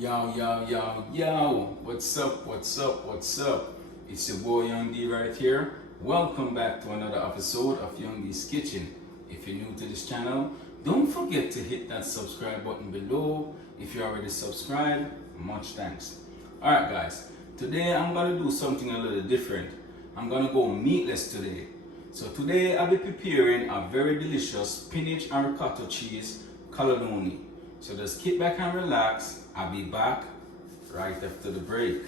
Yo, yo, yo, yo, what's up, what's up, what's up? It's your boy Young D right here. Welcome back to another episode of Young D's Kitchen. If you're new to this channel, don't forget to hit that subscribe button below. If you're already subscribed, much thanks. Alright guys, today I'm gonna do something a little different. I'm gonna go meatless today. So today I'll be preparing a very delicious spinach and ricotta cheese cannelloni. So just kick back and relax. I'll be back right after the break.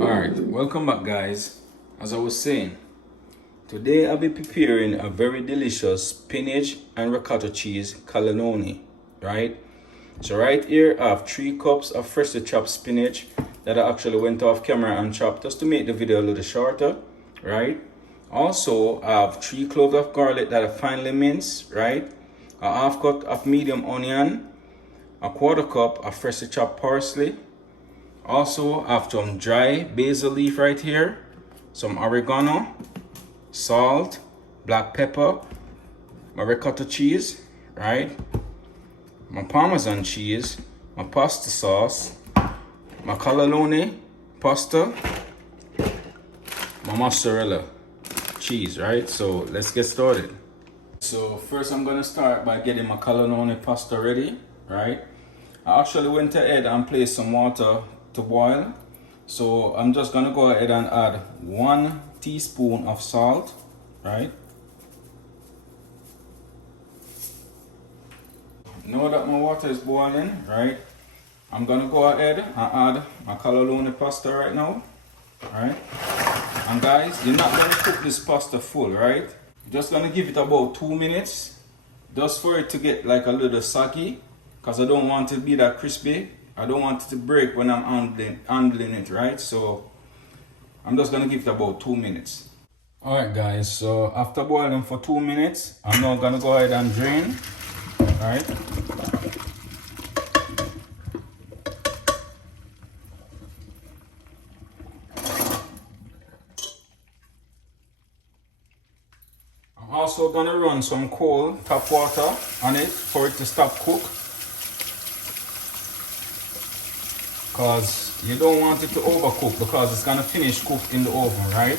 Alright, welcome back guys. As I was saying, today I'll be preparing a very delicious spinach and ricotta cheese cannelloni, right? So right here I have 3 cups of freshly chopped spinach that I actually went off camera and chopped just to make the video a little shorter, right? Also I have 3 cloves of garlic that I finely minced, right? A half cup of medium onion, a 1/4 cup of freshly chopped parsley. Also I have some dry basil leaf right here, some oregano, salt, black pepper, my ricotta cheese, right? My Parmesan cheese, my pasta sauce, my Cannelloni Pasta, my mozzarella cheese, right? So let's get started. So first I'm gonna start by getting my Cannelloni pasta ready, right? I actually went ahead and placed some water to boil. So I'm just gonna go ahead and add 1 teaspoon of salt, right? Now that my water is boiling, right, I'm gonna go ahead and add my cannelloni pasta right now, right? And guys, you're not gonna cook this pasta full, right? You're just gonna give it about 2 minutes, just for it to get like a little soggy, because I don't want it to be that crispy. I don't want it to break when I'm handling it, right? So I'm just gonna give it about 2 minutes. Alright guys, so after boiling for 2 minutes, I'm now gonna go ahead and drain. Alright. I'm also gonna run some cold tap water on it for it to stop cook. Because you don't want it to overcook because it's gonna finish cooked in the oven, right?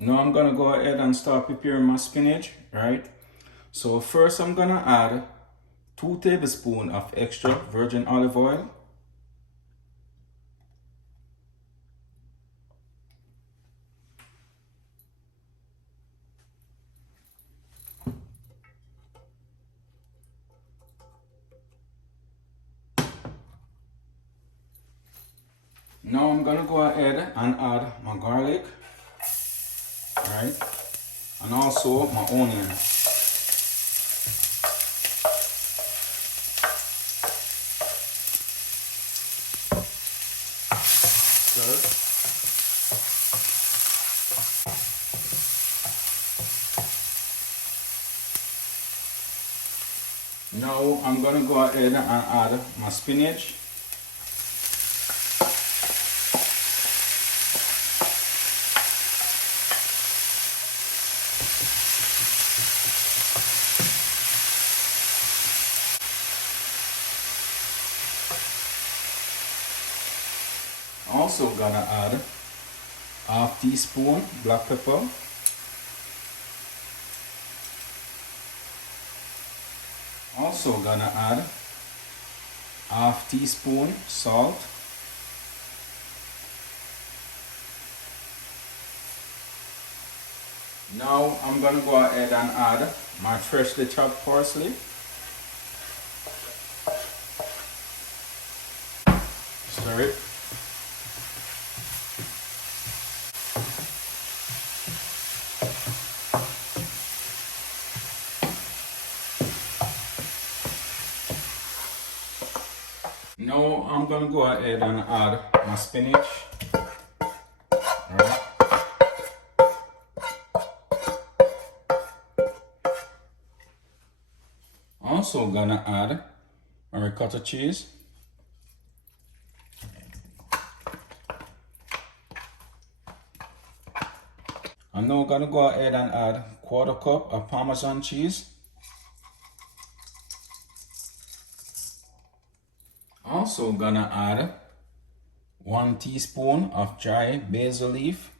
Now I'm gonna go ahead and start preparing my spinach, right? So first I'm gonna add 2 tablespoons of extra virgin olive oil. Now I'm gonna go ahead and add my garlic, right? And also my onion. Now I'm gonna go ahead and add my spinach. Also gonna add 1/2 teaspoon black pepper. Also gonna add 1/2 teaspoon salt. Now I'm gonna go ahead and add my freshly chopped parsley. Stir it. Now I'm gonna go ahead and add my spinach. Alright. Also gonna add my ricotta cheese. I'm now gonna go ahead and add 1/4 cup of Parmesan cheese. Also gonna add 1 teaspoon of dry basil leaf.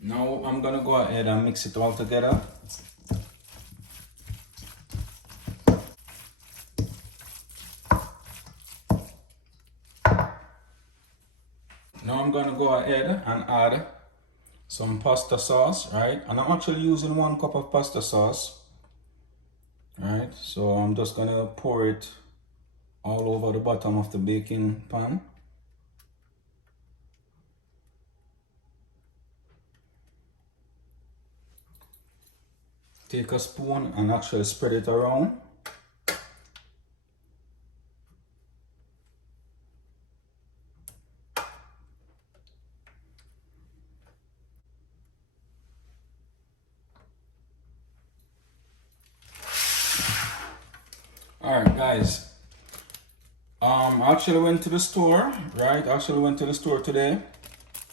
Now I'm gonna go ahead and mix it all together. Now I'm gonna go ahead and add some pasta sauce, right? And I'm actually using 1 cup of pasta sauce, right? So I'm just gonna pour it all over the bottom of the baking pan. Take a spoon and actually spread it around. Alright guys, I actually went to the store, right? I actually went to the store today,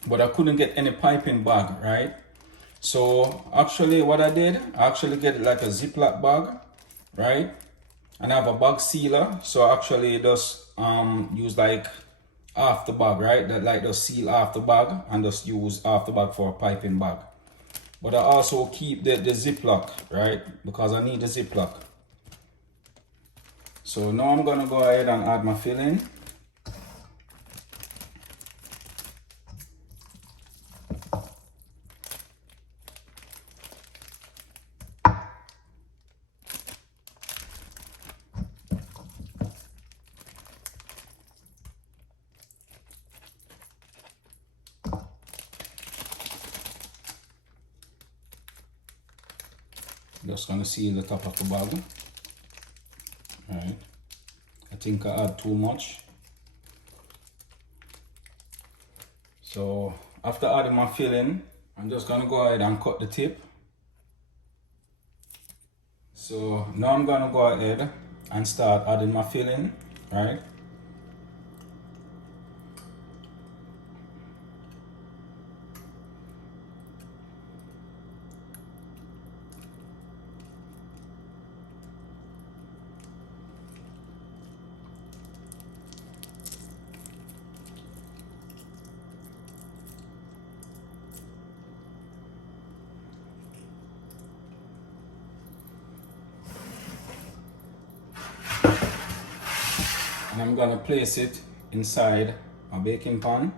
but I couldn't get any piping bag, right? So actually what I did, I actually get like a Ziploc bag, right? And I have a bag sealer, so I actually just use like half the bag, right? That like just seal half the bag and just use half the bag for a piping bag. But I also keep the Ziploc, right? Because I need the Ziploc. So now I'm gonna go ahead and add my filling. Just gonna seal the top of the bag. Alright. I think I add too much. So after adding my filling, I'm just gonna go ahead and cut the tip. So now I'm gonna go ahead and start adding my filling, right? And I'm gonna place it inside my baking pan.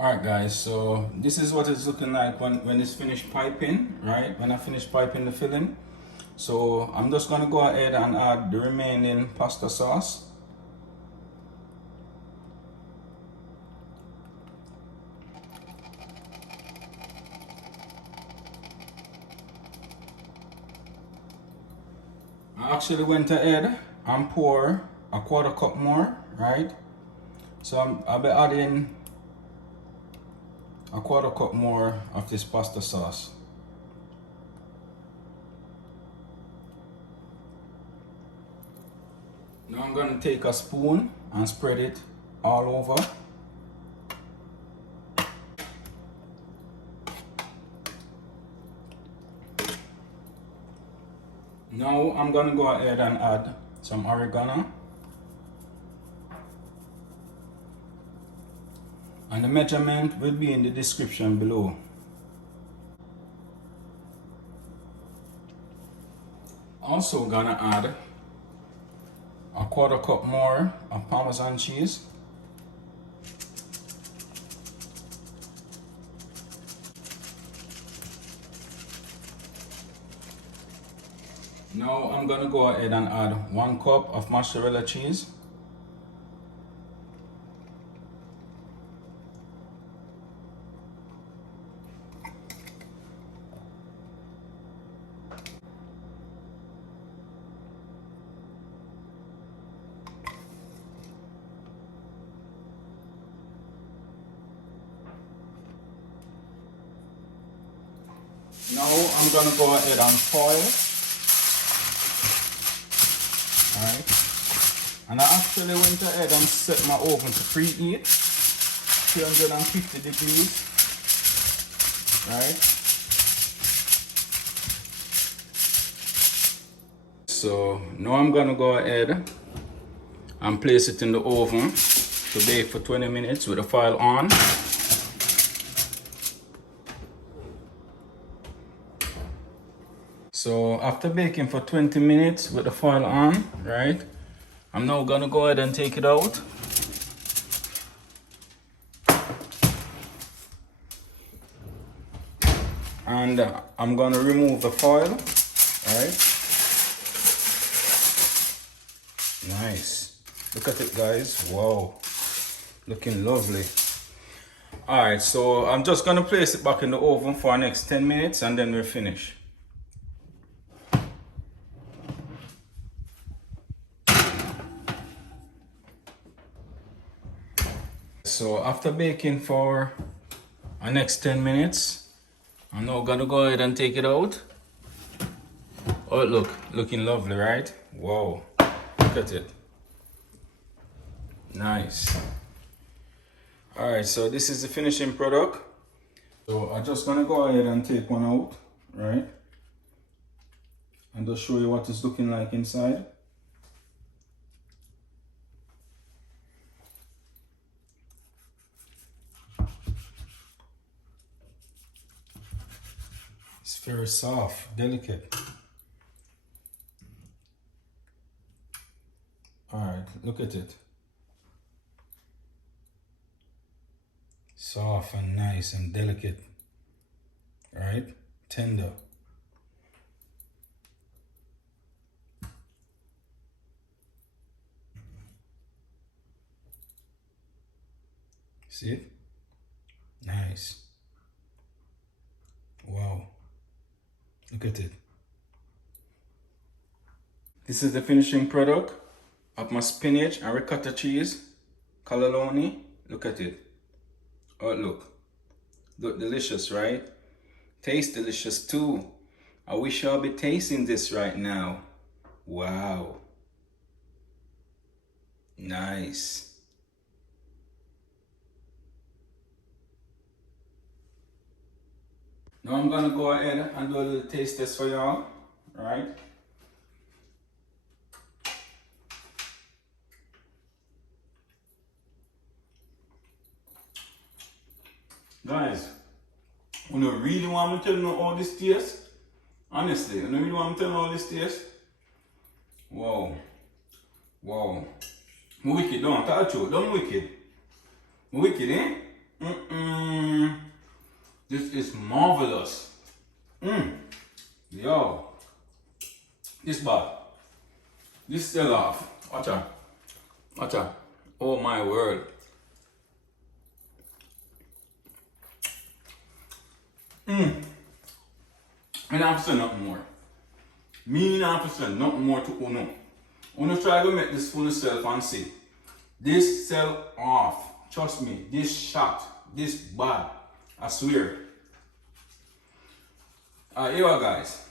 Alright guys, so this is what it's looking like when it's finished piping, right? When I finish piping the filling. So I'm just gonna go ahead and add the remaining pasta sauce. I actually went ahead and pour a 1/4 cup more, right? So I'll be adding a 1/4 cup more of this pasta sauce. Now I'm going to take a spoon and spread it all over. Now I'm going to go ahead and add some oregano. And the measurement will be in the description below. Also gonna add a 1/4 cup more of Parmesan cheese. Now I'm gonna go ahead and add 1 cup of mozzarella cheese. Now I'm gonna go ahead and foil. Alright. And I actually went ahead and set my oven to preheat 350 degrees. Right. So now I'm gonna go ahead and place it in the oven to bake for 20 minutes with the foil on. So after baking for 20 minutes with the foil on, right, I'm now gonna go ahead and take it out. And I'm gonna remove the foil, right? Nice. Look at it, guys. Wow. Looking lovely. Alright, so I'm just gonna place it back in the oven for the next 10 minutes and then we'll finish. So after baking for the next 10 minutes, I'm now gonna go ahead and take it out. Oh, looking lovely, right? Wow. Look at it. Nice. Alright, so this is the finishing product. So I'm just gonna go ahead and take one out, right? And just show you what it's looking like inside. It's very soft, delicate. Alright, look at it. Soft and nice and delicate. Right? Tender. See it? Nice. Wow. Look at it. This is the finishing product of my spinach and ricotta cheese cannelloni. Look at it. Oh, look delicious, right? Taste delicious too. I wish I'll be tasting this right now. Wow. Nice. Now I'm gonna go ahead and do a little taste test for y'all, right? Guys, when you really want me to tell you all this taste, honestly, when you really want me to tell you all this taste, wow, wow. I'm wicked, don't touch you, don't wicked. I'm wicked, eh? This is marvelous. Yo, this bad. This still off. Watch out. Watch out. Oh my word. I don't have to say nothing more. Me not have to say nothing more to Uno. Uno try to make this for yourself and see. This sell off. Trust me, this shot, this bad. I swear. Alright, here we go, guys.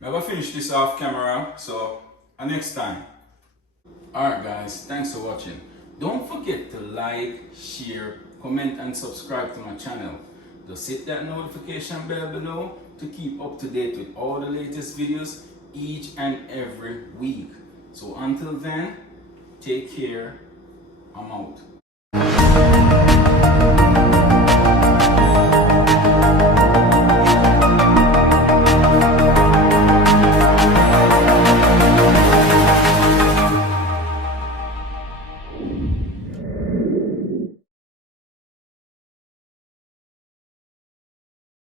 I'm gonna finish this off camera, so next time. Alright guys, thanks for watching. Don't forget to like, share, comment and subscribe to my channel. Just hit that notification bell below to keep up to date with all the latest videos each and every week. So until then, take care. I'm out.